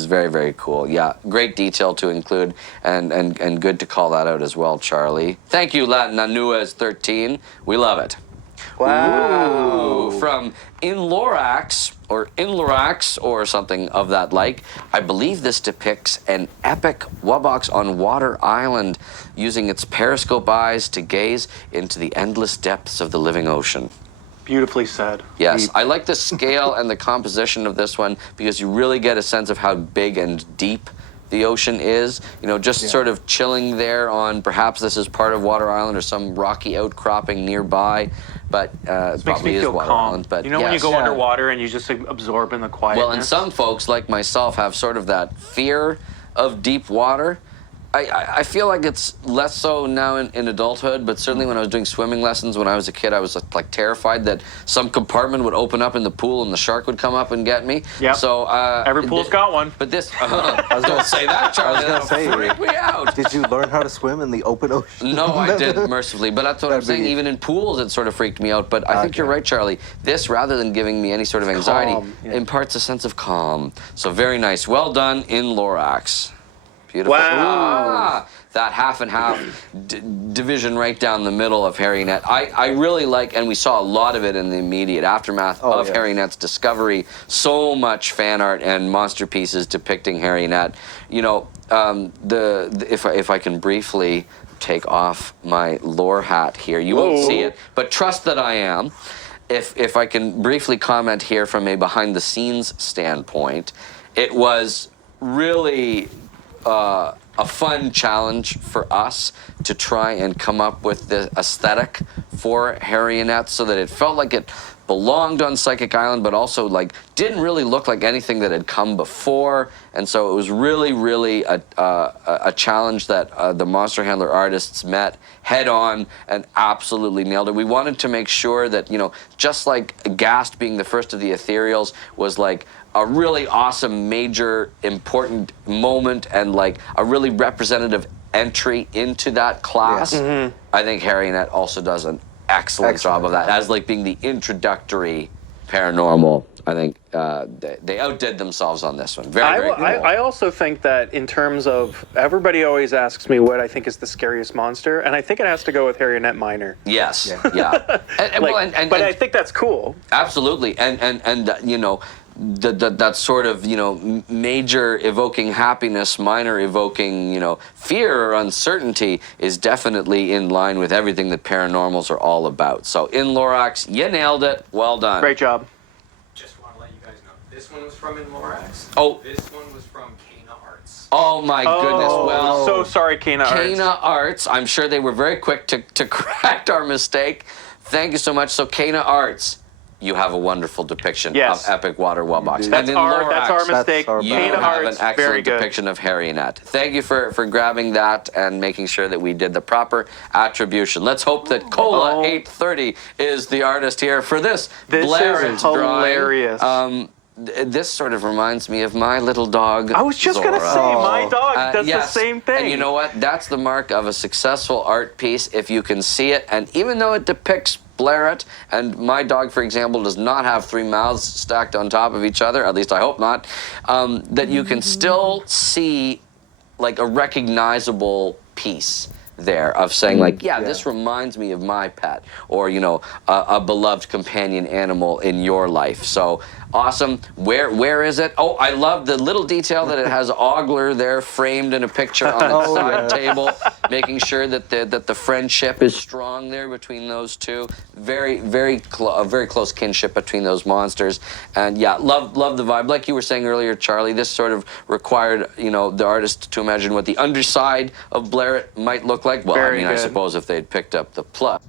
It's very, very cool. Yeah, great detail to include, and good to call that out as well, Charlie. Thank you, Latin Nanuez 13. We love it. Wow. Ooh, from Inlorax or something of that like. I believe this depicts an epic Wubbox on Water Island using its periscope eyes to gaze into the endless depths of the living ocean. Beautifully said. Yes, I like the scale and the composition of this one because you really get a sense of how big and deep the ocean is. You know, just sort of chilling there on perhaps this is part of Water Island or some rocky outcropping nearby. But This makes probably me is feel Water calm. Island. But you know when you go underwater and you just absorb in the quietness? Well, and some folks like myself have sort of that fear of deep water. I feel like it's less so now in adulthood, but certainly when I was doing swimming lessons when I was a kid, I was like terrified that some compartment would open up in the pool and the shark would come up and get me. Yeah. So every pool's got one. But this, I was going to say that, Charlie. That'll freak me out. Did you learn how to swim in the open ocean? No, I didn't, mercifully. But that's what I'm saying. Even in pools, it sort of freaked me out. But I think you're right, Charlie. This, rather than giving me any sort of anxiety, imparts a sense of calm. So very nice. Well done Inlorax. Beautiful. Wow. That half and half division right down the middle of Harry Net. I really like, and we saw a lot of it in the immediate aftermath of Harry Net's discovery. So much fan art and monster pieces depicting Harry Net. You know, if I can briefly take off my lore hat here, you won't see it, but trust that I am. If I can briefly comment here from a behind-the-scenes standpoint, it was really a fun challenge for us to try and come up with the aesthetic for Harry Net so that it felt like it belonged on Psychic Island, but also like didn't really look like anything that had come before. And so it was really, really a challenge that the Monster Handler artists met head on and absolutely nailed it. We wanted to make sure that, you know, just like Ghast being the first of the Ethereals was like a really awesome, major, important moment and like a really representative entry into that class. I think Harry Net also does an excellent job of that as like being the introductory paranormal. I think they outdid themselves on this one. Very cool. I also think that in terms of, everybody always asks me what I think is the scariest monster, and I think it has to go with Harry Net Minor. Yes, yeah. But I think that's cool. Absolutely, and you know, that sort of, you know, major evoking happiness, minor evoking, you know, fear or uncertainty is definitely in line with everything that paranormals are all about. So Inlorax, you nailed it. Well done. Great job. Just want to let you guys know, this one was from Inlorax. Oh. This one was from Kana Arts. Oh my goodness. Well, so sorry, Kana Arts. Kana Arts, I'm sure they were very quick to correct our mistake. Thank you so much. So Kana Arts, you have a wonderful depiction of epic water Wubbox. That's our mistake. You have an excellent depiction of Harry Net. Thank you for grabbing that and making sure that we did the proper attribution. Let's hope that Cola 830 is the artist here for this Blairage is hilarious. drawing. This sort of reminds me of my little dog, I was just going to say, my dog does the same thing. And you know what? That's the mark of a successful art piece, if you can see it. And even though it depicts Blairet, and my dog, for example, does not have 3 mouths stacked on top of each other, at least I hope not, that you can still see like a recognizable piece there of saying like, this reminds me of my pet, or, you know, a beloved companion animal in your life. So awesome. Where is it? Oh, I love the little detail that it has Ogler there framed in a picture on its side table, making sure that the friendship is strong there between those two. Very close kinship between those monsters. And yeah, love the vibe. Like you were saying earlier, Charlie, this sort of required, you know, the artist to imagine what the underside of Blairet might look like. Well, I mean, I suppose if they'd picked up the plot.